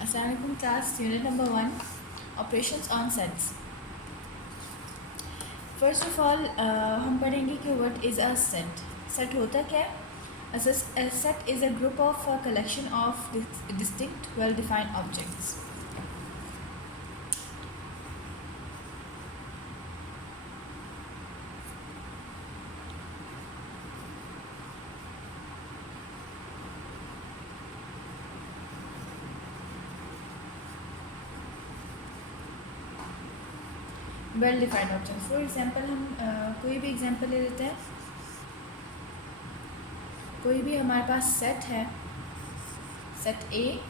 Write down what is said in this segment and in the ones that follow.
अस्सलामुअलैकुम class, unit number 1, operations on sets. First of all हम पढ़ेंगे कि what is a set. Set होता क्या है? A set is a group of collection of distinct well defined objects. Well defined objects. For example हम कोई भी example ले लेते हैं। कोई भी हमारे पास सेट है, सेट ए,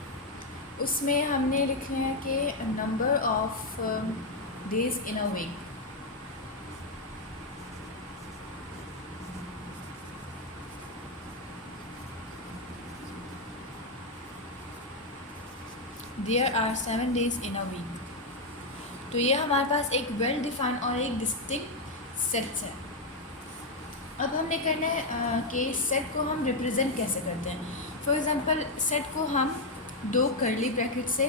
उसमें हमने लिखना है कि number of days in a week. There are 7 days in a week. तो ये हमारे पास एक वेल डिफाइन और एक डिस्टिंक्ट सेट्स है। अब हमने करना है कि सेट को हम रिप्रेजेंट कैसे करते हैं। फॉर एग्जांपल सेट को हम 2 कर्ली ब्रैकेट से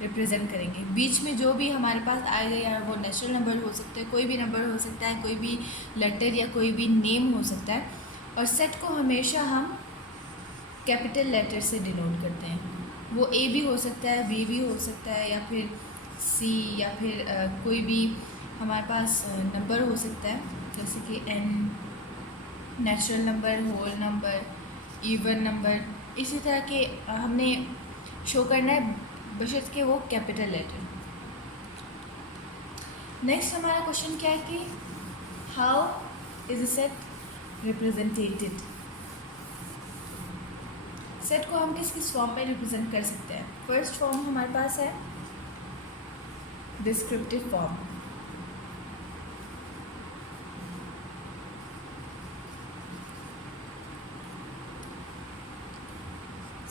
रिप्रेजेंट करेंगे। बीच में जो भी हमारे पास आएगा, या वो नेचुरल नंबर हो सकता है, कोई भी नंबर हो सकता है, कोई भी लेटर या कोई भी नेम हो सकता है। और सेट को हमेशा हम कैपिटल लेटर से डिनोट करते हैं। वो ए भी हो सकता है, बी भी हो सकता है, या फिर सी, या फिर कोई भी हमारे पास नंबर हो सकता है, जैसे कि N, natural number, whole number, even number. इसी तरह के हमने शो करना है, बशर्ते कि वो कैपिटल लेटर। नेक्स्ट हमारा क्वेश्चन क्या है कि how is a set represented. Set को हम किस किस फॉर्म में रिप्रेजेंट कर सकते हैं। फर्स्ट फॉर्म हमारे पास है डिस्क्रिप्टिव फॉर्म।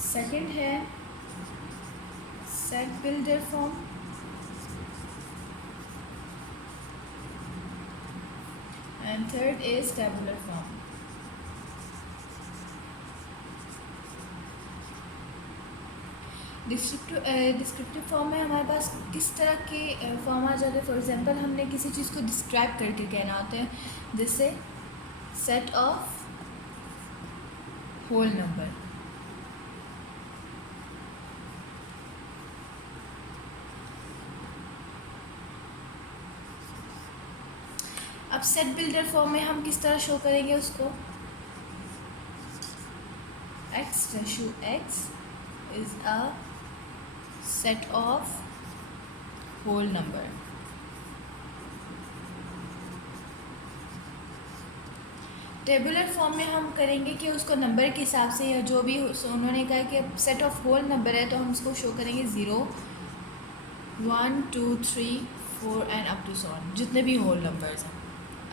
सेकंड है set builder form. And third is tabular form. Descriptive form में हमारे पास किस तरह के फॉर्म आ जाते हैं। फॉर एग्जांपल हमने किसी चीज़ को डिस्क्राइब करके कहना होता है, जैसे सेट ऑफ होल नंबर। अब सेट बिल्डर फॉर्म में हम किस तरह शो करेंगे उसको। X ratio x is a set of whole number. Tabular form में हम करेंगे कि उसको नंबर के हिसाब से, या जो भी उन्होंने कहा कि सेट ऑफ होल नंबर है, तो हम उसको शो करेंगे 0, 1, 2, 3, 4 and up to so on, जितने भी होल नंबर्स हैं।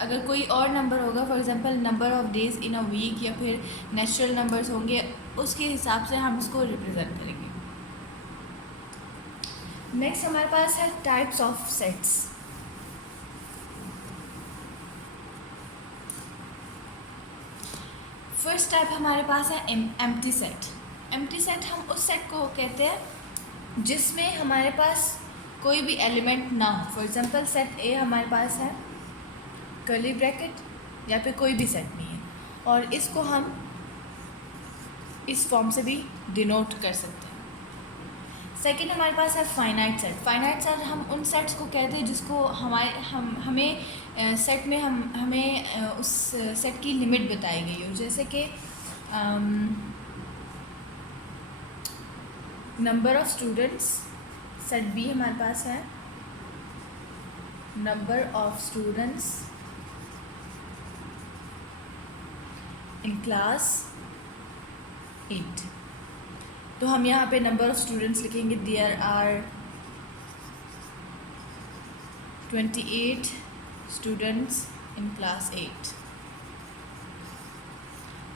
अगर कोई और नंबर होगा, for example number of days in a week, या फिर नेचुरल नंबर्स होंगे, उसके हिसाब से हम उसको रिप्रेजेंट करेंगे। नेक्स्ट हमारे पास है types of sets. First type हमारे पास है एम्प्टी सेट। एम्प्टी सेट हम उस सेट को कहते हैं जिसमें हमारे पास कोई भी एलिमेंट ना हो। फॉर एग्जांपल सेट ए हमारे पास है, कर्ली ब्रैकेट, या फिर कोई भी सेट नहीं है, और इसको हम इस फॉर्म से भी डिनोट कर सकते हैं। सेकंड हमारे पास है फाइनाइट सेट। फाइनाइट सेट हम उन सेट्स को कहते हैं जिसको हमें सेट में हमें उस सेट की लिमिट बताई गई हो, जैसे कि number of students. Set B हमारे पास है number of students in class 8। तो हम यहाँ पे नंबर ऑफ स्टूडेंट्स लिखेंगे, there are 28 students in class 8।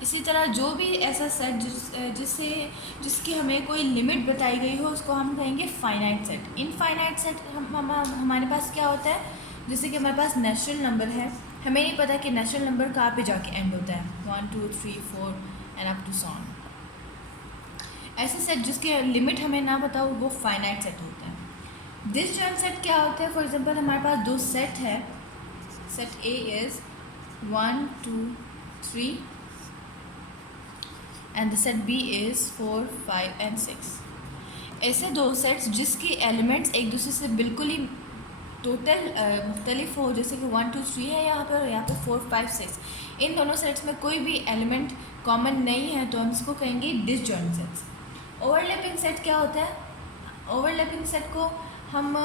इसी तरह जो भी ऐसा सेट जिसकी हमें कोई लिमिट बताई गई हो, उसको हम कहेंगे फाइनाइट सेट। इनफाइनाइट सेट हमारे पास क्या होता है, जैसे कि हमारे पास नेचुरल नंबर है, हमें नहीं पता कि नेचुरल नंबर कहाँ पे जाके एंड होता है, 1, 2, 3, 4 and up to so on. ऐसे सेट जिसके लिमिट हमें ना पता हो वो फाइनाइट सेट होता है। डिसजॉइंट सेट क्या होता है? फॉर एग्जांपल हमारे पास दो सेट है, set A is 1 2 3 and the set B is 4 5 and 6। ऐसे दो सेट्स जिसके एलिमेंट्स एक दूसरे से बिल्कुल ही टोटल मुख्तलिफ हो, जैसे कि 1 2 3 है यहाँ पर और यहाँ पर 4 5 6, इन दोनों सेट्स में कोई भी एलिमेंट कॉमन नहीं है तो हम इसको कहेंगे डिसजॉइंट सेट्स। ओवरलैपिंग सेट क्या होता है? ओवरलैपिंग सेट को हम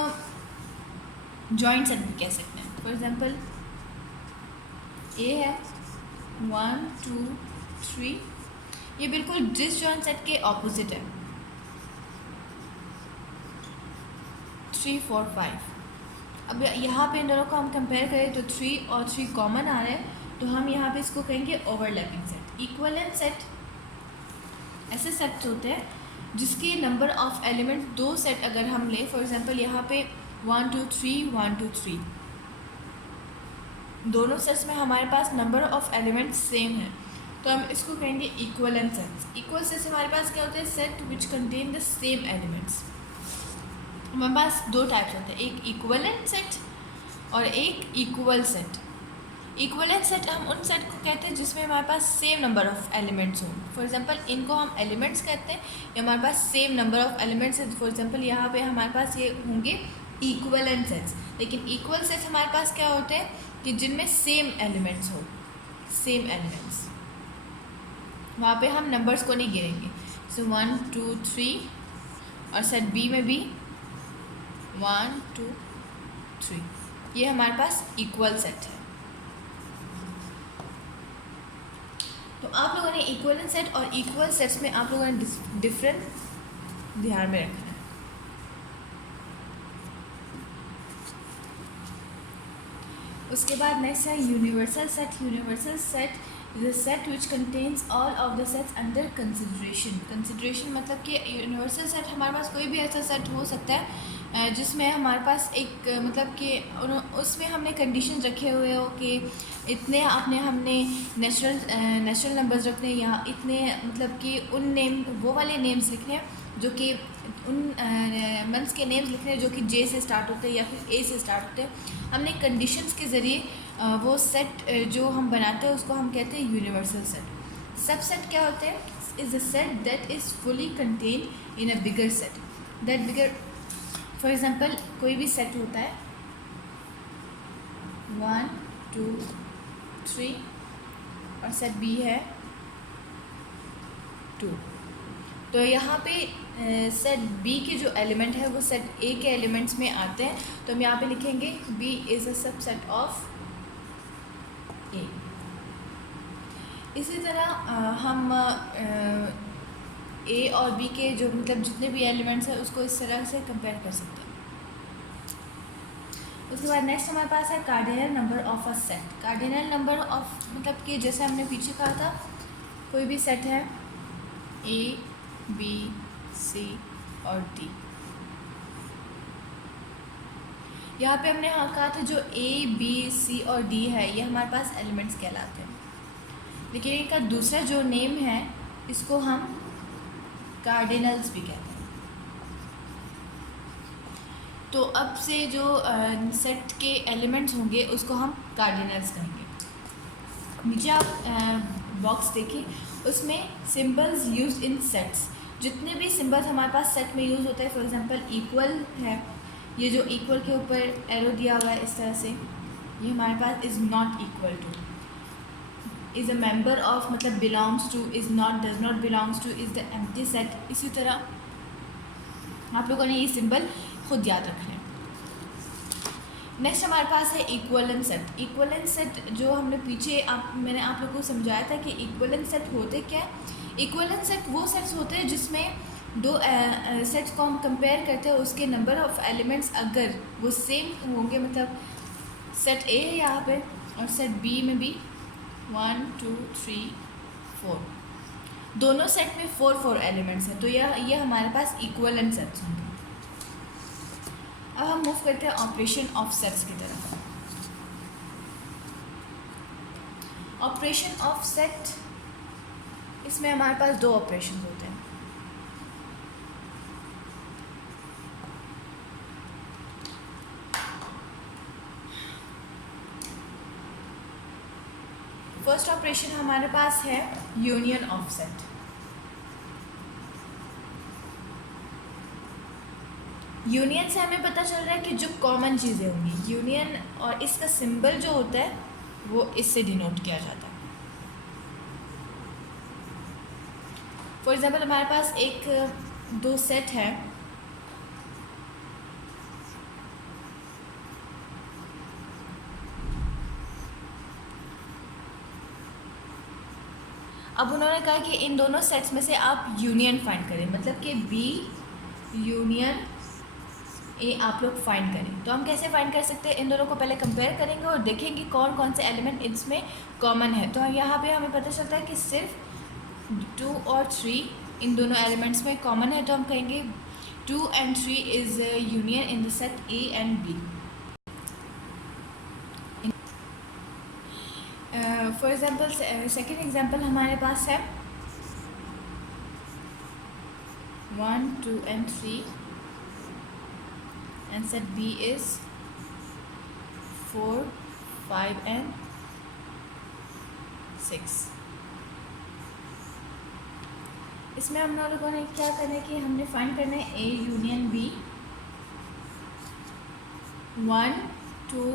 जॉइंट सेट भी कह सकते हैं। फॉर एग्जांपल ए है 1 2 3, ये बिल्कुल डिसजॉइंट सेट के ऑपोजिट है 3 4 5। अब यहाँ पे इन दोनों को हम कंपेयर करें तो 3 और 3 कॉमन आ रहे हैं, तो हम यहाँ पे इसको कहेंगे ओवरलैपिंग सेट। इक्विवेलेंट सेट ऐसे सेट्स होते हैं जिसके नंबर ऑफ एलिमेंट्स दो सेट अगर हम लें, फॉर एग्जांपल यहाँ पे 1 2 3 1 2 3, दोनों सेट्स में हमारे पास नंबर ऑफ एलिमेंट्स सेम है तो हम इसको कहेंगे इक्विवेलेंट सेट्स। इक्वल सेट्स हमारे पास क्या होते हैं? Set which contain the same elements. हमारे पास दो टाइप्स होते हैं, एक इक्विवेलेंट सेट और एक इक्वल सेट। इक्विवेलेंट सेट हम उन सेट को कहते हैं जिसमें हमारे पास सेम नंबर ऑफ एलिमेंट्स हों। फॉर एग्जांपल इनको हम एलिमेंट्स कहते हैं, या हमारे पास सेम नंबर ऑफ एलिमेंट्स है। फॉर एग्जांपल यहाँ पे हमारे पास ये होंगे इक्विवेलेंट सेट्स। लेकिन इक्वल सेट्स हमारे पास क्या होते हैं कि जिनमें सेम एलिमेंट्स हो, सेम एलिमेंट्स, वहाँ पे हम नंबर्स को नहीं गिनेंगे। सो 1 2 3 और सेट बी में भी 1 2 3, ये हमारे पास इक्वल सेट है। तो आप लोगों ने इक्विवेलेंट सेट और इक्वल सेट्स में आप लोगों ने डिफरेंट ध्यान में रखना है। उसके बाद नेक्स्ट है universal set. Universal set is a set which contains all of the sets under consideration. Consideration मतलब कि यूनिवर्सल सेट हमारे पास कोई भी ऐसा सेट हो सकता है जिसमें हमारे पास एक मतलब कि उसमें हमने कंडीशन रखे हुए हो कि इतने हमने नेचुरल नंबर्स रखने हैं, या इतने मतलब कि उन नेम वो वाले नेम्स लिखने हैं जो कि उन मंथ्स के नेम्स लिखने हैं जो कि जे से स्टार्ट होते हैं या फिर ए से स्टार्ट होते हैं। हमने कंडीशंस के ज़रिए वो सेट जो हम बनाते हैं उसको हम कहते हैं यूनिवर्सल सेट। सबसेट क्या होते हैं? Is a set that is fully contain in a bigger set. That bigger, for example कोई भी सेट होता है 1 2 3 और सेट बी है 2, तो यहाँ पे सेट बी के जो एलिमेंट है वो सेट ए के एलिमेंट्स में आते हैं, तो हम यहाँ पे लिखेंगे B is a subset of A. इसी तरह हम ए और बी के जो मतलब जितने भी एलिमेंट्स हैं उसको इस तरह से कंपेयर कर सकते हैं। उसके बाद नेक्स्ट हमारे पास है cardinal number of a set. Cardinal number of मतलब कि जैसे हमने पीछे कहा था कोई भी सेट है ए बी सी और डी, यहाँ पे हमने कहा था जो ए बी सी और डी है ये हमारे पास एलिमेंट्स कहलाते हैं, लेकिन इनका दूसरा जो नेम है इसको हम कार्डिनल्स भी कहते हैं। तो अब से जो सेट के एलिमेंट्स होंगे उसको हम कार्डिनल्स कहेंगे। नीचे आप बॉक्स देखिए, उसमें सिंबल्स यूज्ड इन सेट्स, जितने भी सिंबल्स हमारे पास सेट में यूज़ होते हैं। फॉर एग्जांपल इक्वल है, ये जो इक्वल के ऊपर एरो दिया हुआ है इस तरह से, ये हमारे पास is not equal to, is a member of मतलब belongs to, is not, does not belongs to, is the empty set. इसी तरह आप लोगों ने ये सिंबल खुद याद रखना है। नेक्स्ट हमारे पास है इक्विवेलेंट सेट। इक्विवेलेंट सेट जो हमने पीछे मैंने आप लोगों को समझाया था कि इक्विवेलेंट सेट होते क्या है। इक्विवेलेंट सेट वो सेट्स होते हैं जिसमें दो सेट्स को हम कंपेयर करते हैं, उसके नंबर ऑफ एलिमेंट्स अगर वो सेम होंगे, मतलब सेट ए है यहाँ पे और सेट बी में भी 1 2 3 4, दोनों सेट में 4 4 एलिमेंट्स हैं, तो ये हमारे पास इक्विवेलेंट सेट्स होंगे। अब हम मूव करते हैं ऑपरेशन ऑफ सेट्स की तरफ। ऑपरेशन ऑफ सेट, इसमें हमारे पास दो ऑपरेशन होते हैं। फर्स्ट ऑपरेशन हमारे पास है यूनियन ऑफ सेट। यूनियन से हमें पता चल रहा है कि जो कॉमन चीज़ें होंगी, यूनियन और इसका सिंबल जो होता है वो इससे डिनोट किया जाता है। फॉर एग्जाम्पल हमारे पास एक दो सेट है, अब उन्होंने कहा कि इन दोनों सेट्स में से आप यूनियन फाइंड करें, मतलब कि बी यूनियन ए आप लोग फाइंड करें। तो हम कैसे फाइंड कर सकते हैं? इन दोनों को पहले कंपेयर करेंगे और देखेंगे कौन कौन से एलिमेंट इसमें कॉमन है। तो यहाँ पे हमें पता चलता है कि सिर्फ 2 और 3 इन दोनों एलिमेंट्स में कॉमन है, तो हम कहेंगे 2 and 3 is union in the set A and B. For example second example हमारे पास है 1, 2 and 3 and set B is 4, 5 and 6। इसमें हम लोगों ने क्या करना है कि हमने फाइंड करना है A यूनियन B। 1, 2,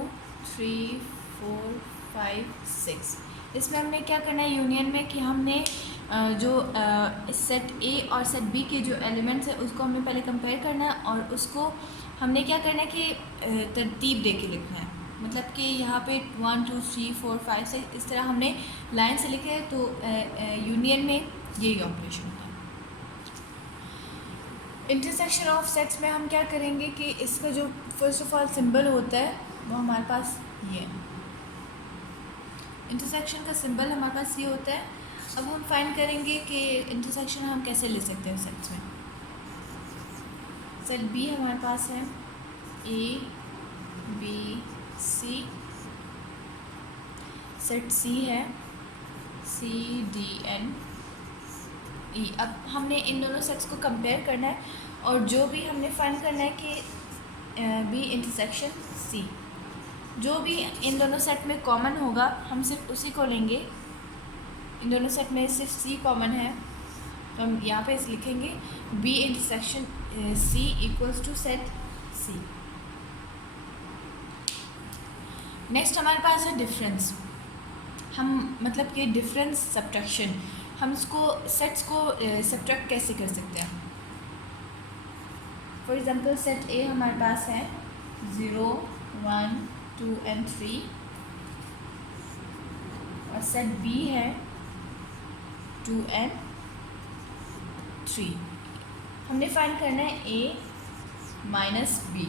3, 4, 5, 6। इसमें हमने क्या करना है यूनियन में कि हमने जो सेट ए और सेट बी के जो एलिमेंट्स हैं उसको हमने पहले कंपेयर करना है और उसको हमने क्या करना है कि तरतीब दे के लिखना है। मतलब कि यहाँ पे 1, 2, 3, 4, 5, 6 इस तरह हमने लाइन से लिखे है। तो यूनियन में यही ऑपरेशन होता है। इंटरसेक्शन ऑफ सेट्स में हम क्या करेंगे कि इसका जो फर्स्ट ऑफ ऑल सिंबल होता है वो हमारे पास ये है। इंटरसेक्शन का सिंबल हमारे पास ये होता है। अब हम फाइंड करेंगे कि इंटरसेक्शन हम कैसे ले सकते हैं सेट्स में। सेट बी हमारे पास है ए बी सी, सेट सी है सी डी एन ई। अब हमने इन दोनों सेट्स को कंपेयर करना है और जो भी हमने फाइंड करना है कि बी इंटरसेक्शन सी, जो भी इन दोनों सेट में कॉमन होगा हम सिर्फ उसी को लेंगे। इन दोनों सेट में सिर्फ सी कॉमन है तो हम यहाँ पे लिखेंगे B intersection C equals to set C. Next हमारे पास है डिफरेंस। हम मतलब कि डिफरेंस सब्ट्रैक्शन, हम इसको सेट्स को सब्ट्रैक्ट कैसे कर सकते हैं। फॉर एग्जांपल सेट ए हमारे पास है 0, 1, 2 and 3 और सेट बी है 2 and 3। हमने फाइंड करना है ए माइनस बी।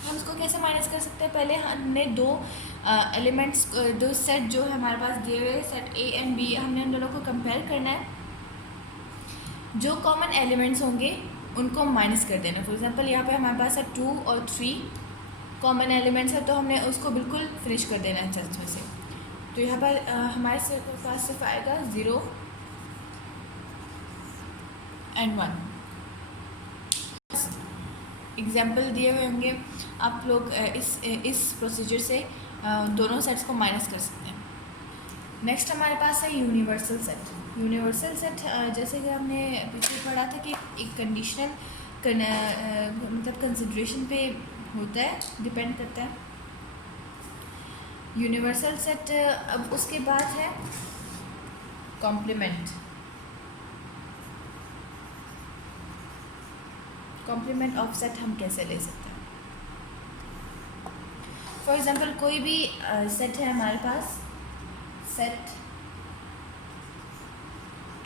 हम इसको कैसे माइनस कर सकते हैं? पहले हमने दो एलिमेंट्स दो सेट जो है हमारे पास दिए हुए सेट ए एंड बी, हमने उन दोनों को कंपेयर करना है। जो कॉमन एलिमेंट्स होंगे उनको माइनस कर देना। फॉर एग्जांपल यहाँ पे हमारे पास है 2 और 3 कॉमन एलिमेंट्स है तो हमने उसको बिल्कुल फिनिश कर देना है सेट्स में से। तो यहाँ पर हमारे पास सिर्फ आएगा 0 and 1। एग्जाम्पल दिए हुए होंगे, आप लोग इस प्रोसीजर से दोनों सेट्स को माइनस कर सकते हैं। नेक्स्ट हमारे पास है यूनिवर्सल सेट। यूनिवर्सल सेट जैसे कि हमने पीछे पढ़ा था कि एक कंडीशनल मतलब कंसिडरेशन पे होता है, डिपेंड करता है। यूनिवर्सल सेट अब उसके बाद है कॉम्प्लीमेंट। कॉम्प्लीमेंट ऑफ सेट हम कैसे ले सकते हैं? फॉर एग्जांपल कोई भी सेट है हमारे पास, सेट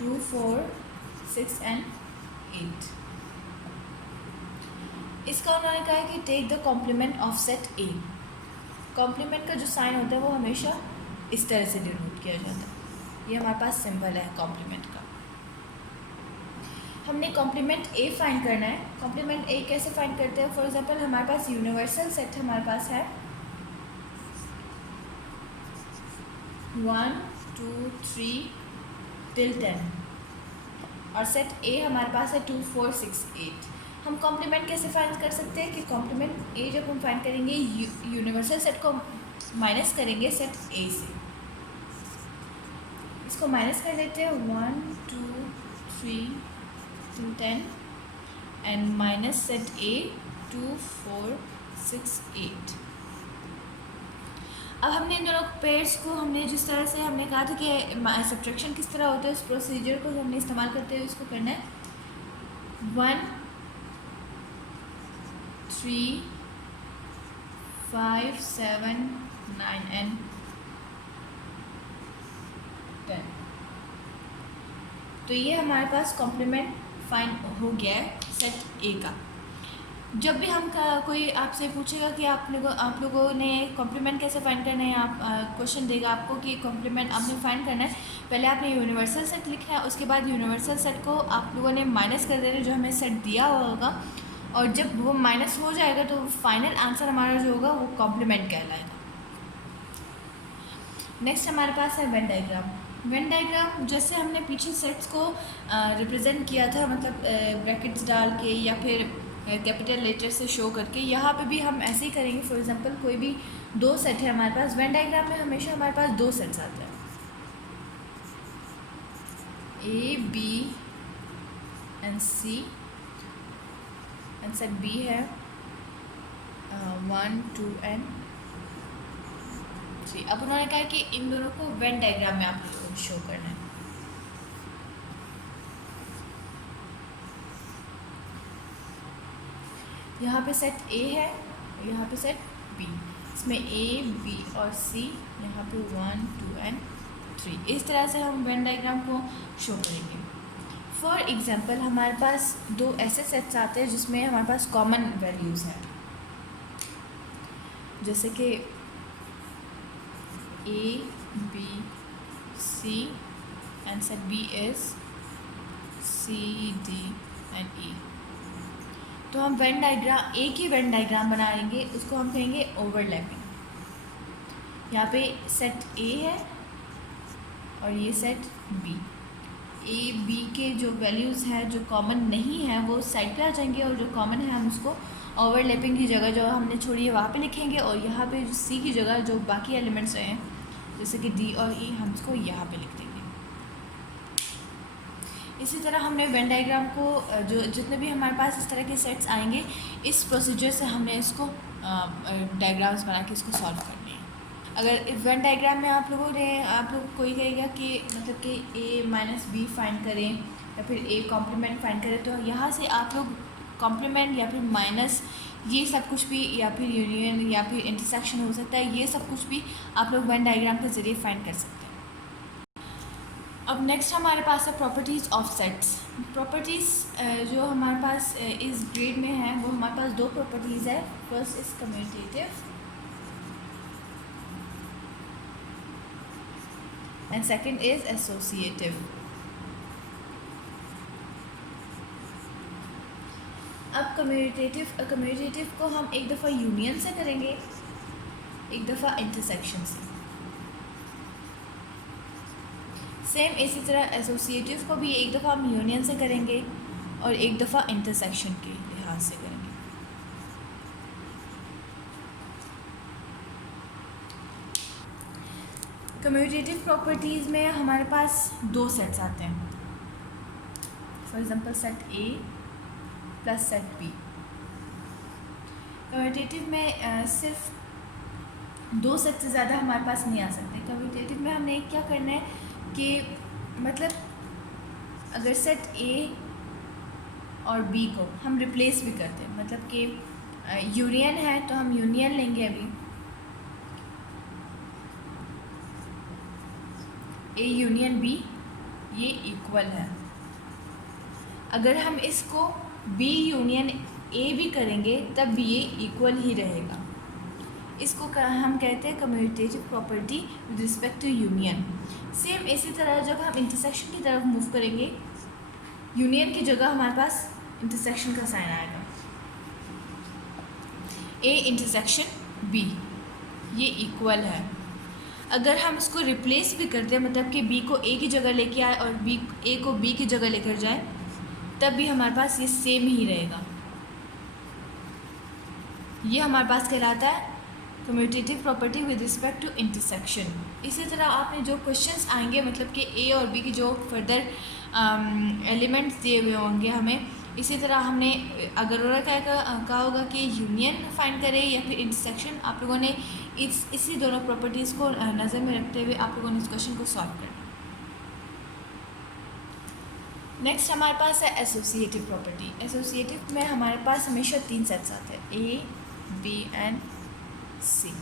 2, 4, 6 and 8। इसका उन्होंने कहा है कि take the complement of set A. Complement का जो साइन होता है वो हमेशा इस तरह से डिनोट किया जाता है। ये हमारे पास सिंबल है कॉम्प्लीमेंट का। हमने कॉम्प्लीमेंट ए फाइंड करना है। कॉम्प्लीमेंट ए कैसे फाइंड करते हैं? फॉर एग्जांपल हमारे पास यूनिवर्सल सेट हमारे पास है 1, 2, 3 till 10 और सेट ए हमारे पास है 2, 4, 6, 8। हम कॉम्प्लीमेंट कैसे फाइंड कर सकते हैं कि कॉम्प्लीमेंट ए जब हम फाइंड करेंगे यूनिवर्सल सेट को माइनस करेंगे सेट ए से। इसको माइनस कर लेते हैं 1 2 3 till 10 एंड माइनस सेट ए 2 4 6 8। अब हमने इन दोनों पेयर्स को हमने जिस तरह से हमने कहा था कि सब्ट्रैक्शन किस तरह होता है, उस प्रोसीजर को हमने इस्तेमाल करते हुए इसको करना है। 1 3 5 7 9 and 10। तो ये हमारे पास कॉम्प्लीमेंट फाइंड हो गया है सेट ए का। जब भी हम कोई आपसे पूछेगा कि आप लोगों ने कॉम्प्लीमेंट कैसे फाइंड करना है, आप क्वेश्चन देगा आपको कि कॉम्प्लीमेंट आपने फाइंड करना है, पहले आपने यूनिवर्सल सेट लिखना है, उसके बाद यूनिवर्सल सेट को आप लोगों ने माइनस कर देना जो हमें सेट दिया हुआ होगा, और जब वो माइनस हो जाएगा तो फाइनल आंसर हमारा जो होगा वो कॉम्प्लीमेंट कहलाएगा। नेक्स्ट हमारे पास है वेन डायग्राम। वेन डायग्राम जैसे हमने पीछे सेट्स को रिप्रेजेंट किया था, मतलब ब्रैकेट्स डाल के या फिर कैपिटल लेटर से शो करके, यहाँ पे भी हम ऐसे ही करेंगे। फॉर एग्जांपल कोई भी दो सेट है हमारे पास, वेन डायग्राम में हमेशा हमारे पास दो सेट्स आते हैं, A B and C, and set B है 1 2 एंड 3। अब उन्होंने कहा कि इन दोनों को वेन डायग्राम में आप शो करना है। यहाँ पे सेट ए है, यहाँ पे सेट बी, इसमें ए बी और सी, यहाँ पे 1 2 एंड 3। इस तरह से हम वेन डायग्राम को शो करेंगे। फॉर एग्जांपल हमारे पास दो ऐसे सेट्स आते हैं जिसमें हमारे पास कॉमन वैल्यूज़ हैं, जैसे कि A B C and set B is C D and E. तो हम वेन डायग्राम एक ही वेन डायग्राम बनाएंगे, उसको हम कहेंगे ओवरलैपिंग। यहाँ पे सेट ए है और ये सेट बी। ए बी के जो वैल्यूज़ हैं जो कॉमन नहीं है वो साइड पे आ जाएंगे, और जो कॉमन है हम उसको ओवरलैपिंग की जगह जो हमने छोड़ी है वहाँ पे लिखेंगे, और यहाँ पे जो सी की जगह जो बाकी एलिमेंट्स हैं जैसे कि डी और ई हम इसको यहाँ पे लिख देंगे। इसी तरह हमने वेन डायग्राम को जो जितने भी हमारे पास इस तरह के सेट्स आएंगे, इस प्रोसीजर से हमने इसको डायग्राम्स बना के इसको सॉल्व करने हैं। अगर वेन डायग्राम में आप लोग कोई कहेगा कि मतलब कि ए माइनस बी फाइंड करें या फिर ए कॉम्प्लीमेंट फाइंड करें, तो यहाँ से आप लोग कॉम्प्लीमेंट या फिर माइनस ये सब कुछ भी, या फिर यूनियन या फिर इंटरसेक्शन हो सकता है, ये सब कुछ भी आप लोग वेन डायग्राम के ज़रिए फाइंड कर सकते हैं। अब नेक्स्ट हमारे पास है प्रॉपर्टीज़ ऑफ सेट्स। प्रॉपर्टीज़ जो हमारे पास इस ग्रेड में है वो हमारे पास दो प्रॉपर्टीज़ है। First is commutative and second is associative. अब कम्यूटेटिव को हम एक दफ़ा यूनियन से करेंगे, एक दफ़ा इंटरसेक्शन से। सेम इसी तरह एसोसिएटिव को भी एक दफ़ा हम यूनियन से करेंगे और एक दफ़ा इंटरसेक्शन के लिहाज से करेंगे। कम्यूटेटिव प्रॉपर्टीज़ में हमारे पास दो सेट्स आते हैं। For example set A plus set B. Commutative में सिर्फ दो सेट से ज़्यादा हमारे पास नहीं आ सकते। कम्यूटेटिव में हमने क्या करना है कि मतलब अगर सेट ए और बी को हम रिप्लेस भी करते हैं, मतलब कि यूनियन है तो हम यूनियन लेंगे। अभी ए यूनियन बी ये इक्वल है। अगर हम इसको बी यूनियन ए भी करेंगे तब भी ये इक्वल ही रहेगा। इसको हम कहते हैं commutative property with respect to union. Same इसी तरह जब हम इंटरसेक्शन की तरफ मूव करेंगे, यूनियन की जगह हमारे पास इंटरसेक्शन का साइन आएगा। ए इंटरसेक्शन बी ये इक्वल है। अगर हम इसको रिप्लेस भी करते हैं, मतलब कि बी को ए की जगह लेके आए और बी ए को बी की जगह लेकर जाए, तब भी हमारे पास ये सेम ही रहेगा। ये हमारे पास कहलाता है commutative property with respect to intersection. इसी तरह आपने जो क्वेश्चंस आएंगे मतलब कि ए और बी की जो फर्दर एलिमेंट्स दिए हुए होंगे हमें, इसी तरह हमने अगर और क्या कहा होगा कि यूनियन फाइंड करें या फिर इंटरसेक्शन, आप लोगों ने इसी दोनों प्रॉपर्टीज़ को नज़र में रखते हुए आप लोगों ने इस क्वेश्चन को सॉल्व करना। नेक्स्ट हमारे पास है एसोसिएटिव प्रॉपर्टी। एसोसिएटिव में हमारे पास हमेशा 3 सेट्स आते हैं, A B and C.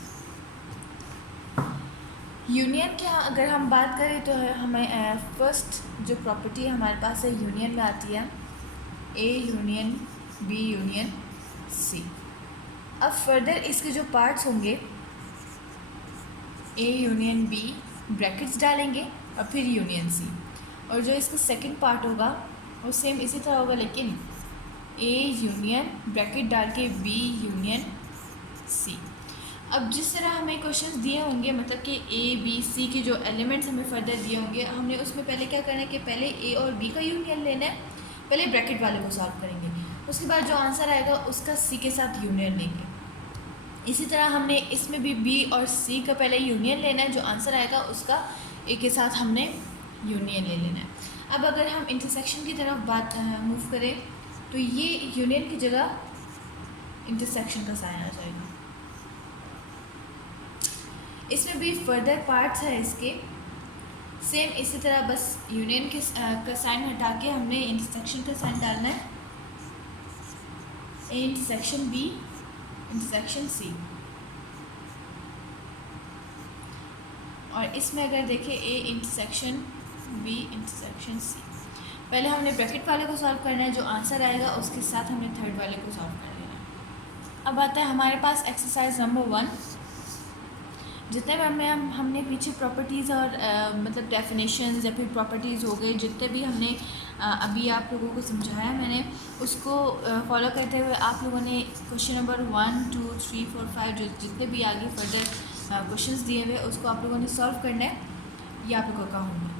Union क्या अगर हम बात करें तो हमें फर्स्ट जो प्रॉपर्टी हमारे पास है यूनियन में आती है A union B union C. अब फर्दर इसके जो पार्ट्स होंगे ए यूनियन बी ब्रैकेट्स डालेंगे और फिर यूनियन सी, और जो इसका सेकंड पार्ट होगा वो सेम इसी तरह होगा, लेकिन ए यूनियन ब्रैकेट डाल के बी यूनियन सी। अब जिस तरह हमें क्वेश्चंस दिए होंगे मतलब कि ए बी सी के जो एलिमेंट्स हमें फर्दर दिए होंगे, हमने उसमें पहले क्या करना है कि पहले ए और बी का यूनियन लेना है, पहले ब्रैकेट वाले को सॉल्व करेंगे, उसके बाद जो आंसर आएगा उसका सी के साथ यूनियन लेंगे। इसी तरह हमने इसमें भी बी और सी का पहले यूनियन लेना है, जो आंसर आएगा उसका ए के साथ हमने यूनियन ले लेना है। अब अगर हम इंटरसेक्शन की तरफ बात मूव करें तो ये यूनियन की जगह इंटरसेक्शन का साइन आ जाएगा। इसमें भी फर्दर पार्ट्स है इसके सेम इसी तरह, बस यूनियन के का साइन हटा के हमने इंटरसेक्शन का साइन डालना है, A intersection B intersection C. और इसमें अगर देखें A intersection B intersection C, पहले हमने ब्रैकेट वाले को सॉल्व करना है, जो आंसर आएगा उसके साथ हमने थर्ड वाले को सॉल्व कर लेना है। अब आता है हमारे पास एक्सरसाइज नंबर 1। जितने भी हमने पीछे प्रॉपर्टीज़ और मतलब डेफिनेशंस या फिर प्रॉपर्टीज़ हो गए, जितने भी हमने अभी आप लोगों को समझाया मैंने, उसको फॉलो करते हुए आप लोगों ने क्वेश्चन नंबर 1 2 3 4 5 जो जितने भी आगे फर्दर क्वेश्चंस दिए हुए उसको आप लोगों ने सॉल्व करना है, ये आप लोगों का होगा।